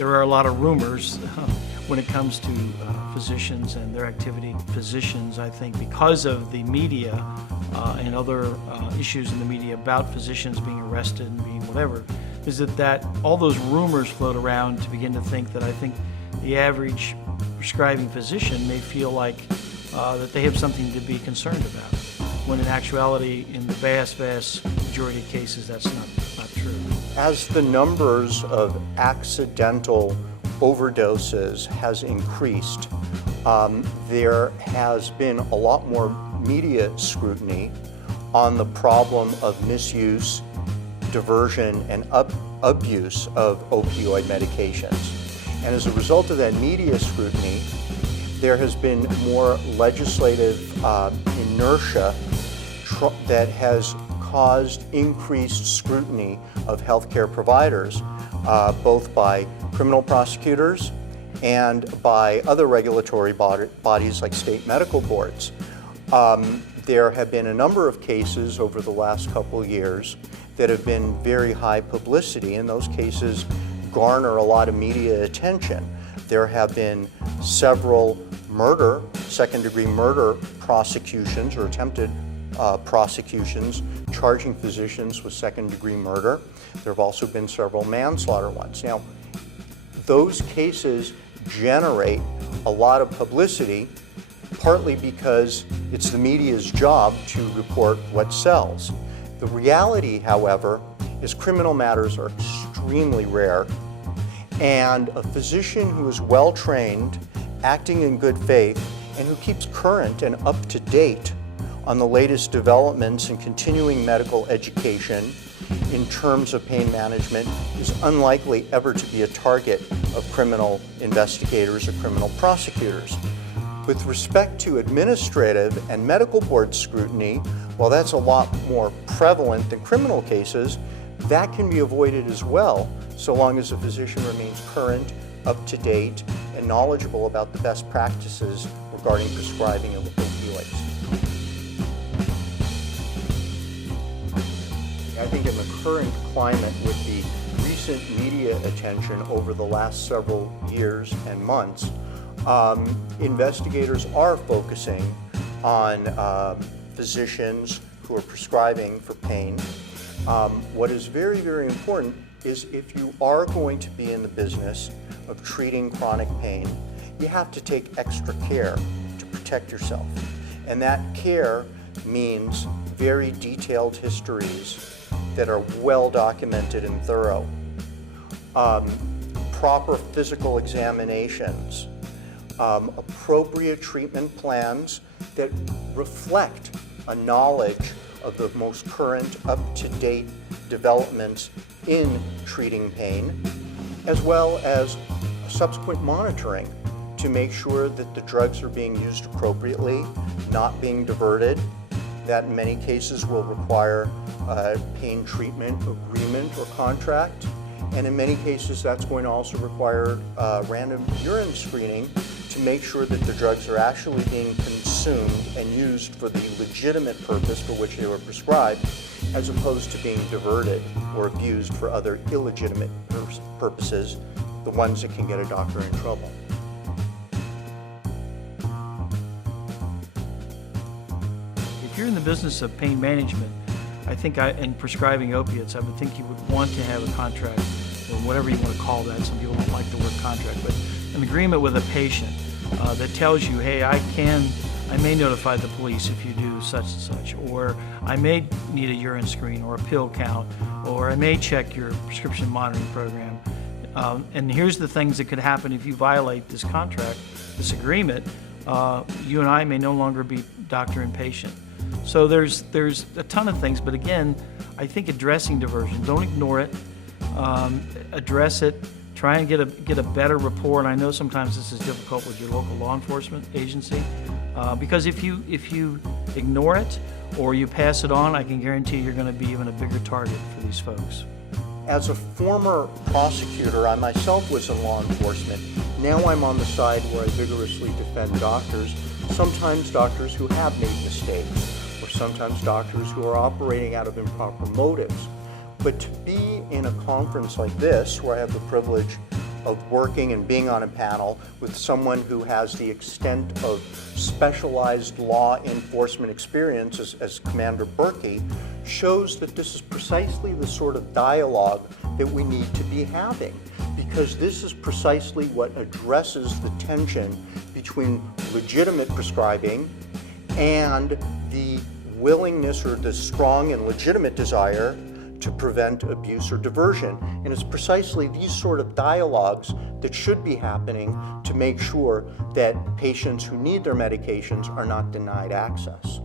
there are a lot of rumors when it comes to physicians and their activity. Physicians, I think, because of the media and other issues in the media about physicians being arrested and being whatever, is that all those rumors float around to begin to think that I think the average prescribing physician may feel like that they have something to be concerned about, when in actuality, in the vast majority of cases, that's not true. As the numbers of accidental overdoses has increased, there has been a lot more media scrutiny on the problem of misuse, diversion, and abuse of opioid medications. And as a result of that media scrutiny, there has been more legislative inertia that has caused increased scrutiny of healthcare providers, both by criminal prosecutors and by other regulatory bodies like state medical boards. There have been a number of cases over the last couple of years that have been very high publicity, and those cases garner a lot of media attention. There have been several second-degree murder prosecutions or attempted prosecutions charging physicians with second-degree murder. There have also been several manslaughter ones. Now, those cases generate a lot of publicity, partly because it's the media's job to report what sells. The reality, however, is criminal matters are extremely rare, and a physician who is well-trained, acting in good faith, and who keeps current and up to date on the latest developments in continuing medical education in terms of pain management is unlikely ever to be a target of criminal investigators or criminal prosecutors. With respect to administrative and medical board scrutiny, while that's a lot more prevalent than criminal cases, that can be avoided as well, so long as a physician remains current, up to date, and knowledgeable about the best practices regarding prescribing of opioids. I think in the current climate, with the recent media attention over the last several years and months, investigators are focusing on physicians who are prescribing for pain. What is very, very important is if you are going to be in the business of treating chronic pain, you have to take extra care to protect yourself. And that care means very detailed histories that are well documented and thorough, proper physical examinations, appropriate treatment plans that reflect a knowledge of the most current, up-to-date developments in treating pain, as well as subsequent monitoring to make sure that the drugs are being used appropriately, not being diverted. That in many cases will require a pain treatment agreement or contract, and in many cases that's going to also require random urine screening to make sure that the drugs are actually being consumed and used for the legitimate purpose for which they were prescribed, as opposed to being diverted or abused for other illegitimate purposes, the ones that can get a doctor in trouble. If you're in the business of pain management, I think and prescribing opiates, I would think you would want to have a contract, or whatever you want to call that. Some people don't like the word contract, but an agreement with a patient that tells you, hey, I may notify the police if you do such and such, or I may need a urine screen or a pill count, or I may check your prescription monitoring program. And here's the things that could happen if you violate this contract, this agreement. You and I may no longer be doctor and patient. So there's a ton of things, but again, I think addressing diversion, don't ignore it, address it, try and get a better rapport. And I know sometimes this is difficult with your local law enforcement agency, because if you ignore it or you pass it on, I can guarantee you're going to be even a bigger target for these folks. As a former prosecutor, I myself was in law enforcement. Now I'm on the side where I vigorously defend doctors, sometimes doctors who have made mistakes, or sometimes doctors who are operating out of improper motives. But to be in a conference like this, where I have the privilege of working and being on a panel with someone who has the extent of specialized law enforcement experience as Commander Berkey shows that this is precisely the sort of dialogue that we need to be having, because this is precisely what addresses the tension between legitimate prescribing and the willingness or the strong and legitimate desire to prevent abuse or diversion. And it's precisely these sort of dialogues that should be happening to make sure that patients who need their medications are not denied access.